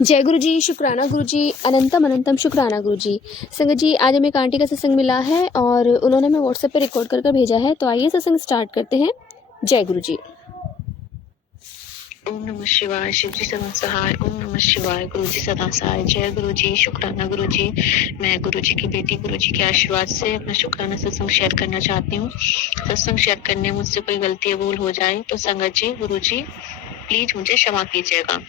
जय गुरु जी, शुक्राना गुरु जी, अनंतम अनंतम शुक्राना गुरु जी। संगत जी, आज हमें एक आंटी का सत्संग मिला है और उन्होंने हमें व्हाट्सएप पे रिकॉर्ड कर भेजा है, तो आइए सत्संग स्टार्ट करते हैं। जय गुरु जी। ओम नमः शिवाय। शिव जी सदा सहाय। ओम नमः शिवाय। गुरु जी सदा सहाय। जय गुरु जी, शुक्राना गुरु जी। मैं गुरु जी की बेटी गुरु जी के आशीर्वाद से अपना शुक्राना सत्संग शेयर करना चाहती हूँ। सत्संग शेयर करने में मुझसे कोई गलती या भूल हो जाए तो संगत जी, गुरु जी प्लीज मुझे क्षमा कीजिएगा।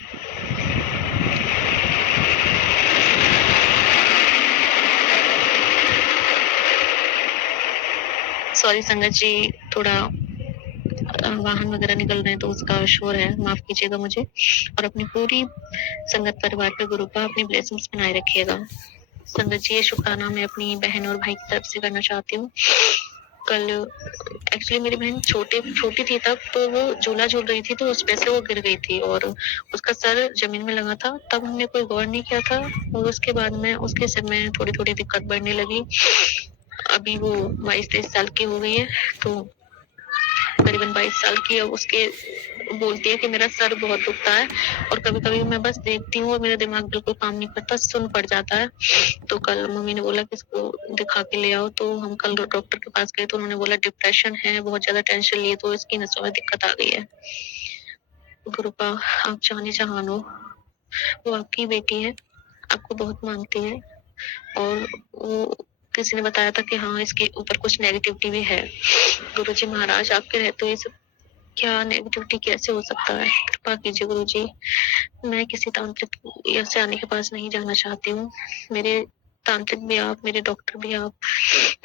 सॉरी संगत जी, थोड़ा वाहन वगैरह निकल रहे हैं तो उसका शोर है, माफ कीजिएगा मुझे। और अपनी पूरी संगत परिवार पे गुरु का अपनी ब्लेसिंग्स बनाए रखिएगा। संगत जी, ये शुक्राना मैं अपनी बहन और भाई की तरफ से करना चाहती हूँ। कल एक्चुअली मेरी बहन छोटी थी तब, तो वो झूला झूल रही थी तो उस पे से वो गिर गई थी और उसका सर जमीन में लगा था। तब हमने कोई गौर नहीं किया था और उसके बाद में उसके सिर में थोड़ी थोड़ी दिक्कत बढ़ने लगी। अभी वो 22-23 साल की हो गई है, तो करीबन 22 साल की है। उसके बोलती है कि मेरा सर बहुत दुखता है और कभी कभी मैं बस देखती हूँ और मेरा दिमाग बिल्कुल काम नहीं करता, सुन पड़ जाता है। तो कल मम्मी ने बोला कि इसको दिखा के ले आओ, तो हम कल डॉक्टर के पास गए तो उन्होंने बोला डिप्रेशन है, बहुत ज्यादा टेंशन लिए तो इसकी नसों में दिक्कत आ गई है। गुरु का आप जाने जहान हो, वो आपकी बेटी है, आपको बहुत मानती है और वो किसी ने बताया था कि हाँ इसके ऊपर कुछ नेगेटिविटी भी है। गुरु जी महाराज, आपके रहते हुए सब क्या नेगेटिविटी कैसे हो सकता है? कृपा कीजिए गुरु जी। मैं किसी तांत्रिक या सियाने के पास नहीं जाना चाहती हूँ। मेरे तांत्रिक भी आप, मेरे डॉक्टर भी आप,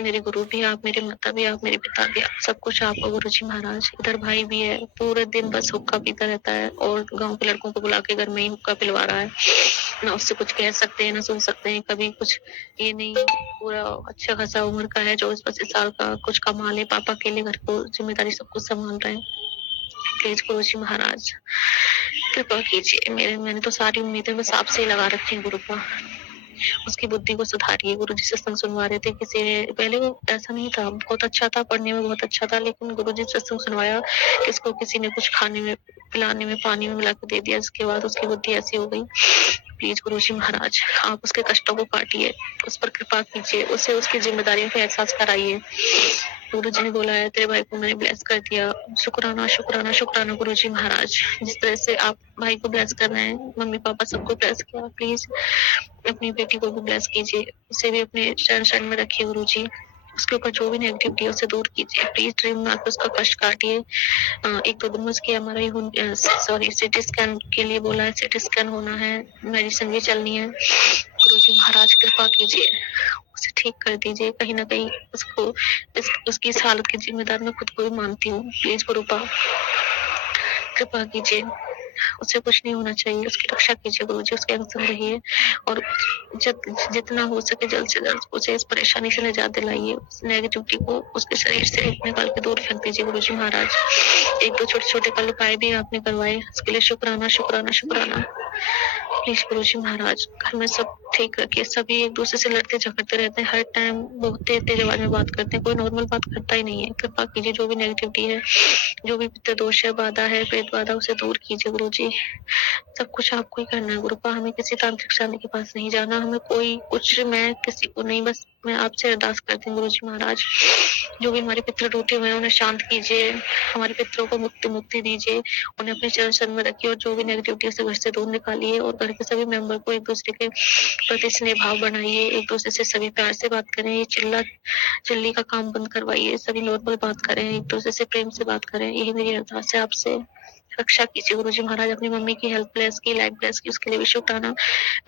मेरे गुरु भी आप, मेरे माता भी आप, मेरे पिता भी आप, सब कुछ आप हो गुरु जी महाराज। इधर भाई भी है, पूरे दिन बस हुक्का पीता रहता है और गांव के लड़कों को बुला के घर में ही हुक्का पिलवा रहा है। ना उससे कुछ कह सकते हैं ना सुन सकते हैं, कभी कुछ ये नहीं। पूरा अच्छा खासा उम्र का है, 24-25 साल का, कुछ कमा ले, पापा अकेले घर को जिम्मेदारी सब कुछ संभाल रहे हैं। प्लीज गुरु जी महाराज कृपा कीजिए। मैंने तो सारी उम्मीदें बस आपसे ही लगा रखी है गुरु का। उसकी बुद्धि को सुधारिए। गुरु जी सत्संग सुनवा रहे थे, किसी ने पहले वो ऐसा नहीं था, बहुत अच्छा था, पढ़ने में बहुत अच्छा था, लेकिन गुरु जी सत्संग सुनवाया, किसको किसी ने कुछ खाने में पिलाने में पानी में मिला के दे दिया, इसके बाद उसकी बुद्धि ऐसी हो गई। प्लीज गुरु जी महाराज, आप उसके कष्टों को काटिए, उस पर कृपा कीजिए, उसे उसकी जिम्मेदारियों का एहसास कराइए। गुरु जी ने बोला है तेरे भाई को मैंने ब्लेस कर दिया। शुक्राना शुक्राना शुक्राना गुरु जी महाराज। जिस तरह से आप भाई को ब्लेस कर रहे हैं, मम्मी पापा सबको ब्लेस किया, प्लीज अपनी बेटी को भी ब्लेस कीजिए, उसे भी अपने शरण शरण में रखिए गुरु जी। उसके ऊपर जो भी नेगेटिविटी है उसे दूर कीजिए, प्लीज ड्रीम में आकर उसका कष्ट काटिए। 1-2 दिन में उसकी MRI सॉरी सिटी स्कैन के लिए बोला है, सिटी स्कैन होना है, मेडिसिन भी चलनी है। गुरु जी महाराज कृपा कीजिए, उसे ठीक कर दीजिए। कहीं ना कहीं उसकी इस हालत की जिम्मेदार मैं खुद को भी मानती हूँ। प्लीज गुरु पा कृपा कीजिए, उसे कुछ नहीं होना चाहिए, उसकी रक्षा कीजिए गुरु जी, उसके संग रहिए और जितना हो सके जल्द से जल्द उसे इस परेशानी से निजात दिलाइए। नेगेटिविटी को उसके शरीर से निकाल के दूर फेंक दीजिए गुरु जी महाराज। 1-2 छोटे छोटे कल उपाय भी आपने करवाए, उसके लिए शुक्राना शुक्राना शुक्राना। प्लीज गुरु जी महाराज, घर में सब ठीक रखिए। सभी एक दूसरे से लड़ते झगड़ते रहते हैं, हर टाइम बहुत तेज तेज आवाज में बात करते हैं, कोई नॉर्मल बात करता ही नहीं है। कृपा कीजिए, जो भी नेगेटिविटी है, जो भी पितृ दोष है, बाधा है, प्रेत बाधा, उसे दूर कीजिए गुरु जी। सब कुछ आपको ही करना है गुरुपा, हमें किसी तांत्रिक शाने के पास नहीं जाना, हमें कोई कुछ मैं किसी को नहीं, बस मैं आपसे अरदास करती हूँ गुरु जी महाराज। जो भी हमारे पितृ टूटे हुए हैं उन्हें शांत कीजिए, हमारे पितरों को मुक्ति दीजिए, उन्हें अपने चरण शरण में रखिए और जो भी नेगेटिविटी से घर से दूर निकालिए और घर के सभी मेंबर को एक दूसरे के प्रति स्नेह भाव बनाइए, एक दूसरे से सभी प्यार से बात करें, ये चिल्ली का काम बंद करवाइए, सभी नॉर्मल बात करें, एक दूसरे से प्रेम से बात करें, यही मेरी अरदास है आपसे। रक्षा कीजिए गुरु जी महाराज, अपनी मम्मी की हेल्थ ब्लेस की, लाइफ ब्लेस की, उसके लिए भी शुक्राना।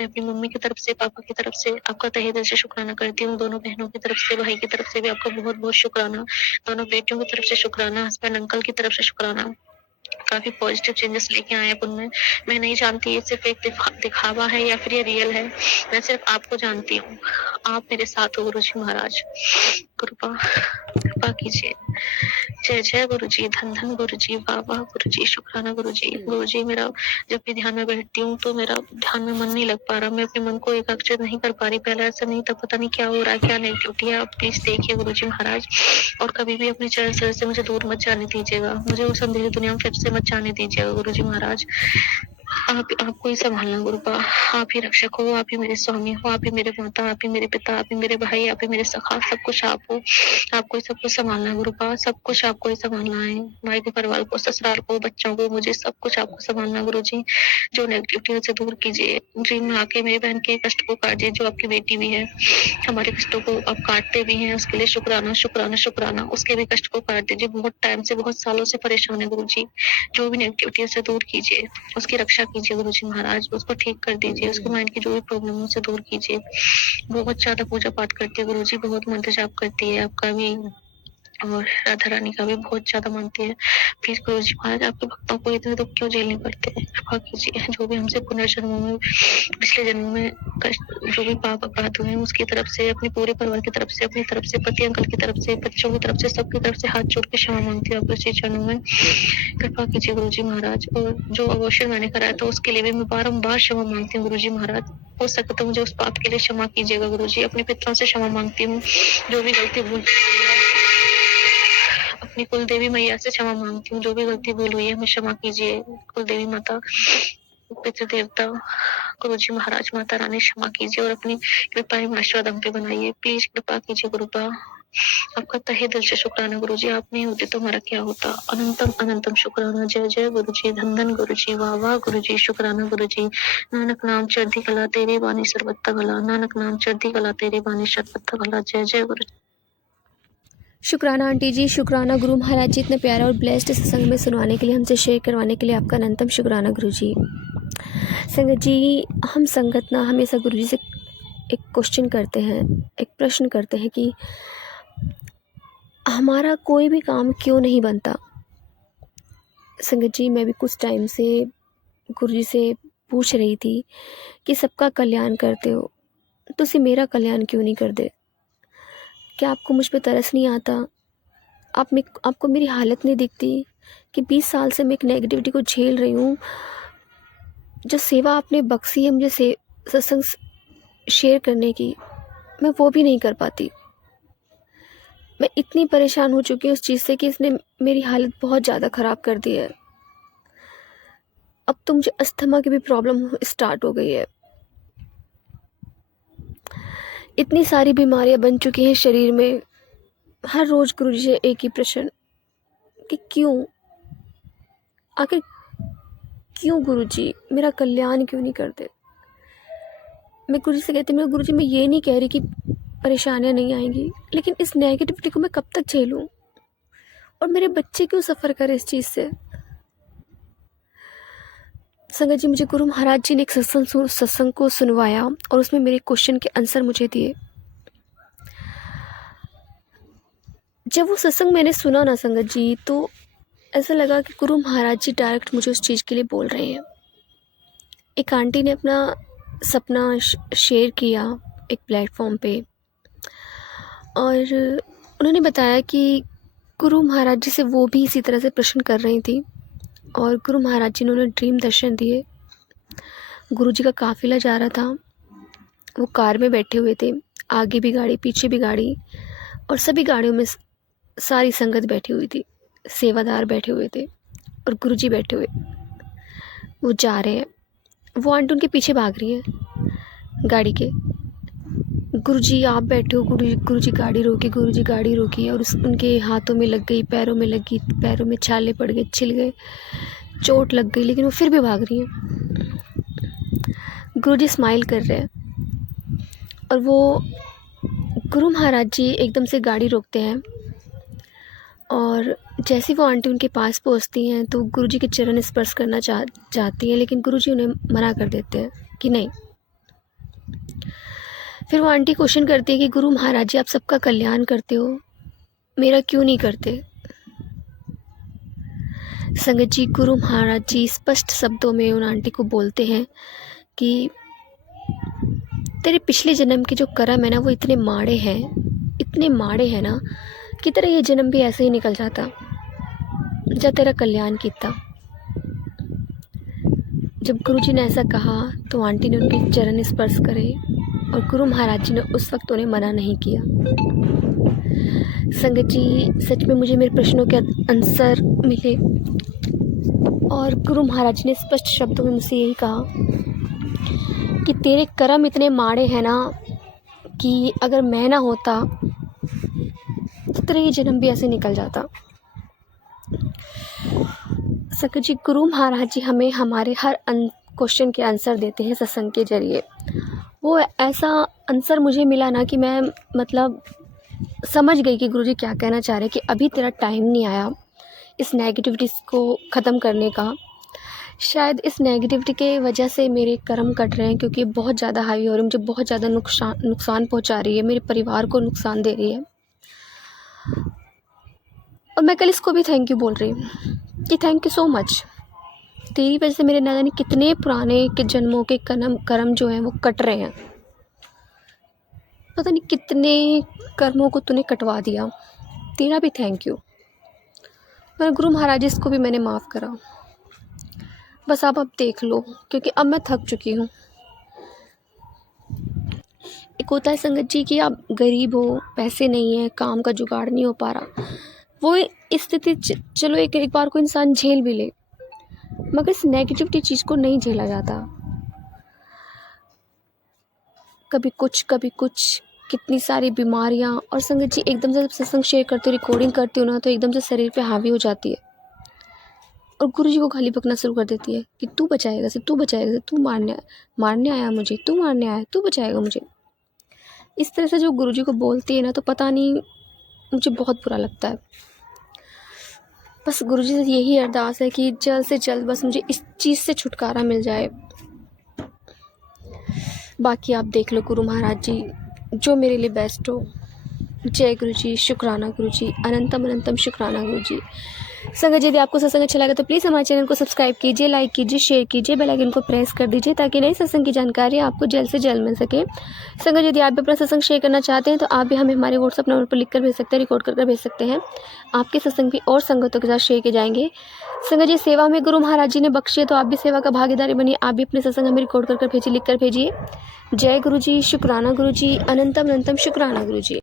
मैं अपनी मम्मी की तरफ से, पापा की तरफ से आपका तहे दिल से शुक्राना करती हूँ। दोनों बहनों की तरफ से, भाई की तरफ से भी आपका बहुत बहुत शुक्राना। दोनों बेटियों की तरफ से शुक्राना, हस्बैंड अंकल की तरफ से शुक्राना। काफी पॉजिटिव चेंजेस लेके आए हैं उनमें। मैं नहीं जानती ये सिर्फ एक दिखावा है या फिर ये रियल है, मैं सिर्फ आपको जानती हूँ। आप मेरे साथ हो गुरु जी महाराज, कृपा कृपा कीजिए। जय जय गुरु जी, धन धन गुरु जी, वाह वाह गुरु जी, शुक्राना गुरु जी। गुरु जी, मेरा जब भी ध्यान में बैठती हूँ तो मेरा ध्यान में मन नहीं लग पा रहा, मैं अपने मन को एकाग्रचित नहीं कर पा रही। पहले ऐसा नहीं था, पता नहीं क्या हो रहा है, क्या नेगेटिविटी है। आप प्लीज देखिए गुरु जी महाराज, और कभी भी अपने चरण से मुझे दूर मत जाने दीजिएगा, मुझे उस अंधेरी दुनिया में फिर से मत जाने दीजिएगा गुरु जी महाराज। आपको ही संभालना गुरुपा। आप ही रक्षक हो, आप ही मेरे स्वामी हो, आप ही मेरे माता, आप ही मेरे पिता, आप ही मेरे भाई, आप ही मेरे सखा, सब कुछ आप हो। आपको ही सब कुछ संभालना गुरुपा, सब कुछ आपको ही संभालना है। भाई को, परिवार को, ससुराल को, बच्चों को, मुझे सब कुछ आपको संभालना गुरुजी। जो नेगेटिविटी से दूर कीजिए। ड्रीम में आके मेरी बहन के कष्ट को काटिए, जो आपकी बेटी भी है। हमारे कष्टों को आप काटते भी हैं, उसके लिए शुक्राना, शुक्राना, शुक्राना। उसके भी कष्ट को काट दीजिए। बहुत टाइम से, बहुत सालों से परेशान है गुरुजी। जो भी नेगेटिविटी से दूर कीजिए, उसकी रक्षा कीजिए गुरुजी महाराज, उसको ठीक कर दीजिए, उसके माइंड की जो भी प्रॉब्लम है उसे दूर कीजिए। बहुत ज्यादा पूजा पाठ करती है गुरुजी, बहुत मंत्र जाप करती है, आपका भी और राधा रानी का भी बहुत ज्यादा मानती है। प्लीज गुरुजी महाराज, आपके भक्तों को इतने दुख क्यों झेलने पड़ते हैं? कृपा कीजिए। जो भी हमसे पुनर्जन्मों में, पिछले जन्मों में कष्ट, जो भी पाप अपराध हुए हैं, उसकी तरफ से, अपने पूरे परिवार की तरफ से, अपनी तरफ से, पति अंकल की तरफ से, बच्चों की तरफ से, सबकी तरफ से हाथ जोड़ के क्षमा मांगती हूँ आपके श्री चरणों में। कृपा कीजिए गुरुजी महाराज। और जो अबॉर्शन मैंने कराया था उसके लिए भी मैं बारम्बार क्षमा मांगती हूँ गुरुजी महाराज। हो सके तो मुझे उस पाप के लिए क्षमा कीजिएगा गुरुजी। अपने पितरों से क्षमा मांगती हूँ, जो भी गलती भूल अपनी कुल देवी मैया से क्षमा मांगती हूँ, जो भी गलती भूल हुई है हमें क्षमा कीजिए। कुल देवी माता, पितृ देवता, गुरुजी महाराज, माता रानी क्षमा कीजिए और अपनी कृपा एवं आशीर्वाद हम पे बनाइए। प्लीज कृपा कीजिए गुरुपा। आपका तहे दिल से शुक्राना गुरुजी। आप नहीं होते तो हमारा क्या होता। अनंतम अनंतम शुक्राना। जय जय गुरुजी, धन धन गुरुजी, वाह वाह गुरुजी, शुक्राना गुरुजी। नानक नाम चढ़ती कला तेरी बानी सर्वत्ता भला, नानक नाम चढ़ती कला तेरी बानी सर्वत्ता भला। जय जय गुरुजी। शुक्राना आंटी जी, शुक्राना गुरु महाराज जी, इतने प्यारा और ब्लेस्ड सत्संग में सुनवाने के लिए, हमसे शेयर करवाने के लिए आपका अनंतम शुक्राना गुरु जी। संगत जी, हम संगत ना हमेशा गुरु जी से एक क्वेश्चन करते हैं, एक प्रश्न करते हैं कि हमारा कोई भी काम क्यों नहीं बनता। संगत जी, मैं भी कुछ टाइम से गुरु जी से पूछ रही थी कि सबका कल्याण करते हो तो सिर्फ मेरा कल्याण क्यों नहीं कर दे। क्या आपको मुझ पे तरस नहीं आता? आपको मेरी हालत नहीं दिखती कि 20 साल से मैं एक नेगेटिविटी को झेल रही हूँ। जो सेवा आपने बख्शी है मुझे सत्संग शेयर करने की, मैं वो भी नहीं कर पाती। मैं इतनी परेशान हो चुकी हूँ उस चीज़ से कि इसने मेरी हालत बहुत ज़्यादा ख़राब कर दी है। अब तो मुझे अस्थमा की भी प्रॉब्लम स्टार्ट हो गई है। इतनी सारी बीमारियां बन चुकी हैं शरीर में। हर रोज़ गुरु जी से एक ही प्रश्न कि क्यों, आखिर क्यों गुरु जी मेरा कल्याण क्यों नहीं करते। मैं गुरु जी से कहती हूँ, गुरु जी मैं ये नहीं कह रही कि परेशानियां नहीं आएंगी, लेकिन इस नेगेटिविटी को मैं कब तक झेलूं और मेरे बच्चे क्यों सफ़र करें इस चीज़ से। संगत जी, मुझे गुरु महाराज जी ने एक सत्संग को सुनवाया और उसमें मेरे क्वेश्चन के आंसर मुझे दिए। जब वो सत्संग मैंने सुना ना संगत जी, तो ऐसा लगा कि गुरु महाराज जी डायरेक्ट मुझे उस चीज़ के लिए बोल रहे हैं। एक आंटी ने अपना सपना शेयर किया एक प्लेटफॉर्म पे और उन्होंने बताया कि गुरु महाराज जी से वो भी इसी तरह से प्रश्न कर रही थी और गुरु महाराज जी ने उन्हें ड्रीम दर्शन दिए। गुरु जी का काफ़िला जा रहा था, वो कार में बैठे हुए थे, आगे भी गाड़ी पीछे भी गाड़ी, और सभी गाड़ियों में सारी संगत बैठी हुई थी, सेवादार बैठे हुए थे और गुरु जी बैठे हुए। वो जा रहे हैं, वो आंटी उनके पीछे भाग रही है गाड़ी के। गुरु जी आप बैठे हो, गुरु जी गाड़ी रोकी, गुरु जी गाड़ी रोकी, और उनके हाथों में लग गई, पैरों में लगी, पैरों में छाले पड़ गए, छिल गए, चोट लग गई, लेकिन वो फिर भी भाग रही है। गुरु जी स्माइल कर रहे हैं और वो गुरु महाराज जी एकदम से गाड़ी रोकते हैं और जैसे वो आंटी उनके पास पहुंचती हैं तो गुरु जी के चरण स्पर्श करना चाहती हैं, लेकिन गुरु जी उन्हें मना कर देते हैं कि नहीं। फिर वो आंटी क्वेश्चन करती है कि गुरु महाराज जी आप सबका कल्याण करते हो, मेरा क्यों नहीं करते। संगत जी, गुरु महाराज जी स्पष्ट शब्दों में उन आंटी को बोलते हैं कि तेरे पिछले जन्म के जो कर्म है ना, वो इतने माड़े हैं ना कि तेरा ये जन्म भी ऐसे ही निकल जाता जब तेरा कल्याण किया। जब गुरु जी ने ऐसा कहा तो आंटी ने उनके चरण स्पर्श करे और गुरु महाराज जी ने उस वक्त उन्हें मना नहीं किया। संगत जी, सच में मुझे मेरे प्रश्नों के आंसर मिले और गुरु महाराज जी ने स्पष्ट शब्दों में मुझसे यही कहा कि तेरे कर्म इतने माड़े हैं ना कि अगर मैं ना होता तो तेरा ये जन्म भी ऐसे निकल जाता। संगत जी, गुरु महाराज जी हमें हमारे हर क्वेश्चन के आंसर देते हैं सत्संग के जरिए। वो ऐसा आंसर मुझे मिला ना कि मैं मतलब समझ गई कि गुरुजी क्या कहना चाह रहे हैं, कि अभी तेरा टाइम नहीं आया इस नेगेटिविटीज़ को ख़त्म करने का। शायद इस नेगेटिविटी के वजह से मेरे कर्म कट रहे हैं, क्योंकि बहुत ज़्यादा हावी हो रही है, मुझे बहुत ज़्यादा नुकसान पहुंचा रही है, मेरे परिवार को नुकसान दे रही है। और मैं कल इसको भी थैंक यू बोल रही हूँ कि थैंक यू सो मच। तेरी वजह से मेरे ना जाने कितने पुराने के जन्मों के कर्म जो हैं वो कट रहे हैं। पता नहीं कितने कर्मों को तूने कटवा दिया, तेरा भी थैंक यू। मेरे गुरु महाराज इसको भी मैंने माफ़ करा। बस आप अब देख लो, क्योंकि अब मैं थक चुकी हूँ। एक होता है संगत जी कि आप गरीब हो, पैसे नहीं है, काम का जुगाड़ नहीं हो पा रहा, वो स्थिति चलो एक बार को इंसान झेल भी ले, मगर इस नेगेटिविटी चीज़ को नहीं झेला जाता। कभी कुछ कितनी सारी बीमारियाँ। और संगत जी, एकदम से जब सत्संग शेयर करती हूँ, रिकॉर्डिंग करती हूँ ना, तो एकदम से शरीर पे हावी हो जाती है और गुरुजी को गाली बकना शुरू कर देती है कि तू बचाएगा से, तू बचाएगा से, तू मारने आया मुझे, तू मारने आया, तू बचाएगा मुझे। इस तरह से जो गुरुजी को बोलती है ना, तो पता नहीं मुझे बहुत बुरा लगता है। बस गुरुजी से यही अरदास है कि जल्द से जल्द बस मुझे इस चीज़ से छुटकारा मिल जाए। बाकी आप देख लो गुरु महाराज जी जो मेरे लिए बेस्ट हो। जय गुरु जी, शुक्राना गुरु जी, अनंतम अनंतम शुक्राना गुरु जी। संगत जी, यदि आपको सत्संग अच्छा लगा तो प्लीज़ हमारे चैनल को सब्सक्राइब कीजिए, लाइक कीजिए, शेयर कीजिए, बेल आइकन को प्रेस कर दीजिए ताकि नई सत्संग की जानकारी आपको जल्द से जल्द मिल सके। संगत, यदि आप भी अपना सत्संग शेयर करना चाहते हैं तो आप भी हमें हमारे व्हाट्सअप नंबर पर लिखकर भेज सकते हैं, रिकॉर्ड कर भेज सकते हैं। आपके सत्संग भी और संगतों के साथ शेयर किए जाएंगे। संगत जी, सेवा में गुरु महाराज जी ने बख्शी है, तो आप भी सेवा का भागीदारी बनिए। आप भी अपने सत्संग हमें रिकॉर्ड कर भेजिए, लिख कर भेजिए। जय गुरु जी, शुक्राना गुरु जी, अनंतम अनंतम शुक्राना गुरु जी।